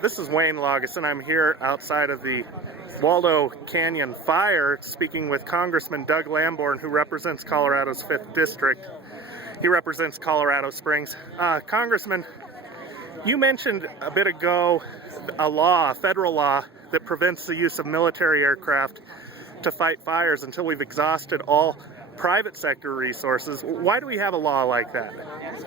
This is Wayne Laugesen. I'm here outside of the Waldo Canyon Fire speaking with Congressman Doug Lamborn, who represents Colorado's 5th District. He represents Colorado Springs. Congressman, you mentioned a bit ago a federal law, that prevents the use of military aircraft to fight fires until we've exhausted all private sector resources. Why do we have a law like that?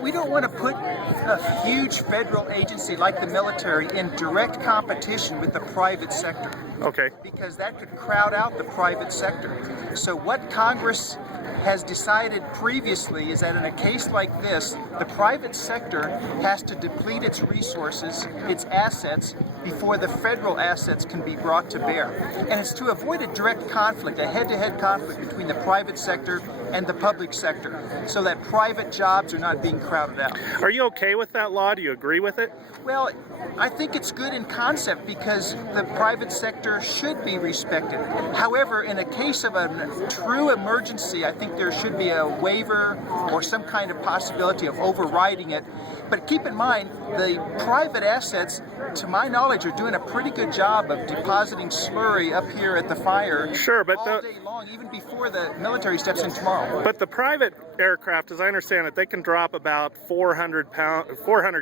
We don't want to put a huge federal agency like the military in direct competition with the private sector. Okay. Because that could crowd out the private sector. So what Congress has decided previously is that in a case like this, the private sector has to deplete its resources, its assets, before the federal assets can be brought to bear. And it's to avoid a direct conflict, a head-to-head conflict between the private sector and the public sector, so that private jobs are not being crowded out. Are you okay with that law? Do you agree with it? Well, I think it's good in concept because the private sector should be respected. However, in a case of a true emergency, I think there should be a waiver or some kind of possibility of overriding it. But keep in mind, the private assets, to my knowledge, are doing a pretty good job of depositing slurry up here at the fire. Sure, but all day long, even before the military steps in tomorrow. But the private aircraft, as I understand it, they can drop about 400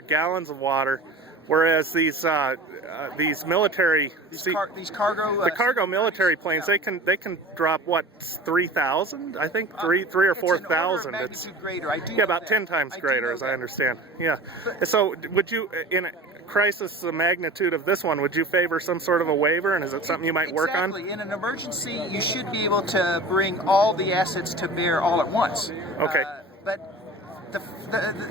gallons of water, whereas these military these cargo military planes, yeah. they can drop what, 3,000? I think three or 4,000. It's greater. I do yeah, about that. 10 times greater, as I understand. Yeah. So would you, in a crisis the magnitude of this one, would you favor some sort of a waiver, and is it something you might work on? Exactly. In an emergency, you should be able to bring all the assets to bear all at once. Okay. But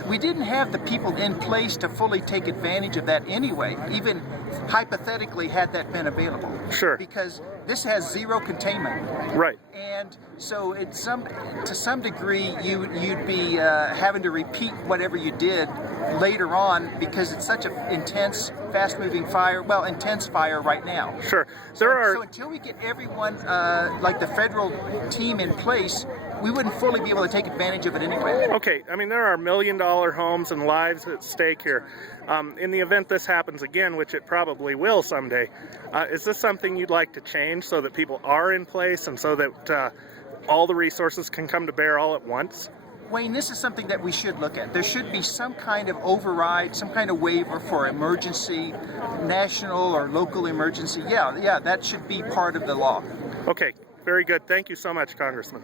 we didn't have the people in place to fully take advantage of that anyway, even hypothetically had that been available. Sure. Because this has zero containment. Right. And so to some degree, you'd be having to repeat whatever you did later on because it's such an intense, fast-moving fire. Well, intense fire right now. Sure. So until we get everyone like the federal team in place, we wouldn't fully be able to take advantage of it anyway. Okay, I mean, there are million-dollar homes and lives at stake here. In the event this happens again, which it probably will someday, is this something you'd like to change so that people are in place and so that all the resources can come to bear all at once? Wayne, this is something that we should look at. There should be some kind of override, some kind of waiver for emergency, national or local emergency. Yeah, that should be part of the law. Okay, very good. Thank you so much, Congressman.